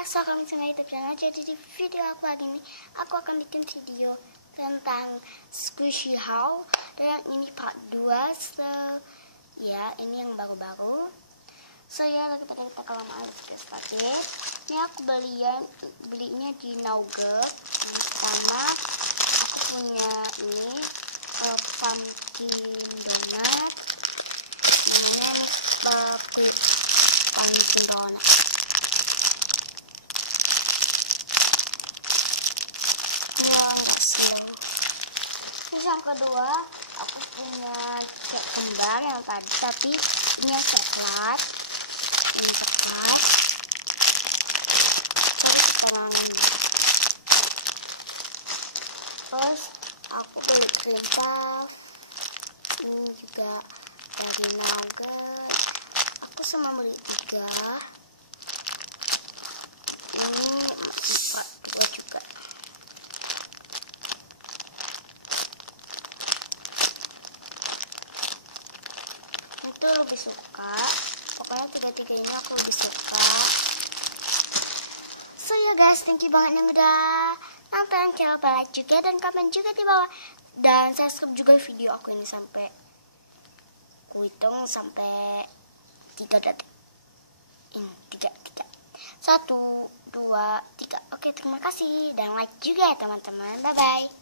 guys, welcome to my YouTube channel. Jadi di video aku lagi ini, aku akan bikin video tentang Squishy Haul. Dan ini part 2. So ya, ini yang baru-baru. So ya, kita kelamaan guys lagi. Ini aku belinya di Nugget. Yang pertama aku punya ini pumpkin donat. Namanya ini pumpkin donat. Terus yang kedua aku punya cake kembar yang tadi, tapi ini yang coklat. Ini coklat. Terus sekarang ini. Terus aku beli cream puff. Ini juga dari Nugget. Aku sama beli 3. Ini masih part 2 juga. Itu lebih suka, pokoknya tiga ini aku lebih suka. So ya guys, thank you banget yang udah nonton. Jangan lupa like juga dan komen juga di bawah, dan subscribe juga video aku ini sampai ku hitung sampai 3 detik. Ini 3 1 2 3. Oke, terima kasih dan like juga ya teman-teman. Bye bye.